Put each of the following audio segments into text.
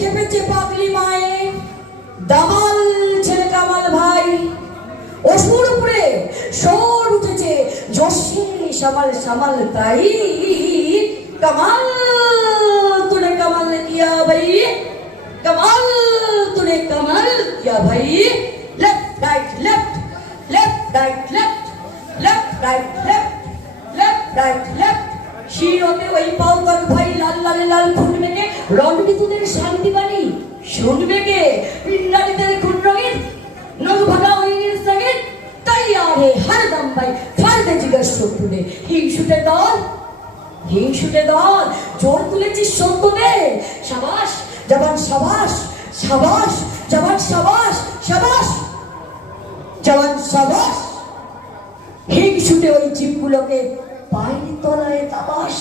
খেপেছে পাগলি মায়ে, দামাল ছেলে কামাল ভাই, অসুর উপরে সর উঠেছে জোশে সামাল সামাল তাই, कमाल तूने कमाल किया भाई, कमाल तूने कमाल किया भाई। Left right left, left right left, left right left, left right left. শিরতে ওই পাউকার ভাই লাল লাল লাল ফুটবে কে, রণবিদুদের শান্তি বাণী শুনবে কে, পিন্ডারিদের খুন রঙের নখ ভাঙা ওইনের সঙ্গের তৈয়ার হে হরদম ভাই ফারদে জিগর শত্রুনে। হিংসুটে দল, হিংসুটে দল জোর তুলেছিস সত্যদের, সাবাস জবান সাবাস, সাবাস জবান সাবাস, সাবাস জবান সাবাস। হিংসুটে ওই জীবগুলোকে পায়ের তলায় দাবাস,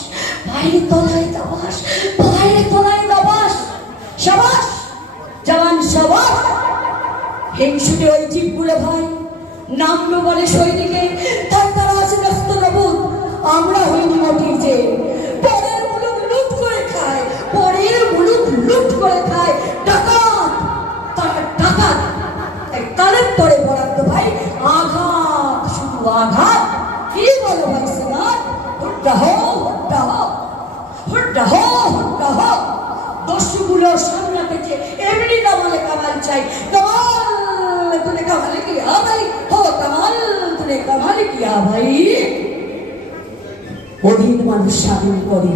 পায়ের তলায় দাবাস, পায়ের তলায় দাবাস, সাবাস জবান সাবাস। হিংসুটে ওই জীবগুলো ভাই নামলো বলে সৈনিকে, তার তারা আছে ব্যস্ত নবুদ, আমরা হইনি মাটির যে পরের মুলুক লুট করে খায়, পরের মুলুক লুট করে খায়, ডাকাত তারা ডাকাত। তাদের পরে বরাদ্দ ভাই আঘাত, শুধু আঘাত। কি বলো ভাই সোনার, হুড্ডা হো হুড্ডা হো, হুড্ডা হো হুড্ডা হো। দস্যুগুলো সামলাতেছে এমনি কামালে কামাল চাই, কামাল তুনে কামাল কিয়া ভাই, হো কামাল তুনে কামাল কিয়া ভাই। অধীন মানুষ স্বাধীন করে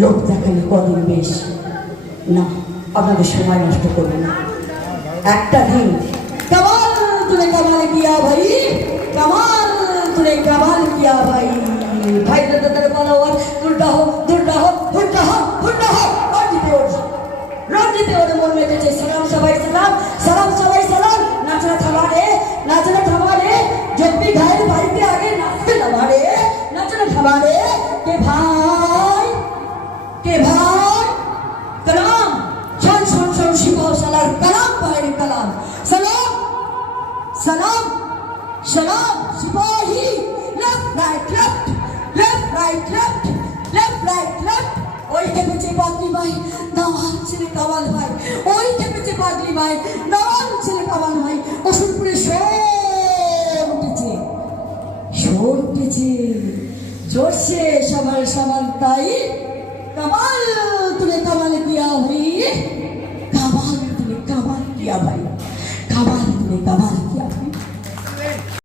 লোক দেখালে কদিন বেশ না, আপনাদের সময় নষ্ট করবে না। একটা দিন কামাল তুনে কামাল কিয়া ভাই, কামাল তুনে কামাল কিয়া ভাই। ভাই দাদাদের বলাওয়ার দুর্ডা হো দুর্ডা হো হুড্ডা হো হুড্ডা হো। রঞ্জিতে ওর, রঞ্জিতে ওর মন মেটেছে, সালাম সবাই সালাম, সালাম সবাই সালাম। নাচনা থামা রে, নাচনা থামা রে, জব্বি ভাইয়ের বাড়িতে আগে নাচতে নামা রে, নাচনা থামা রে। কে ভাই, কে ভাই, কালাম শোন শোন শোন শিবহ সালার কালাম ভাইয়ের কালাম, সালাম সালাম সালাম সিপাহী। Left right left, left right left, left right left. ওই খেপেছে পাগলি ভাই দামাল ছেলে কামাল ভাই, ওই খেপেছে পাগলি ভাই দামাল ছেলে কামাল ভাই। অসুরপুরে সর উঠেছে, সর উঠেছে জোরসে সবার সমান তাই, কামাল তুলে কামাল কিয়া ভাই, কামাল তুলে কামাল কিয়া ভাই, কামাল তুলে কামাল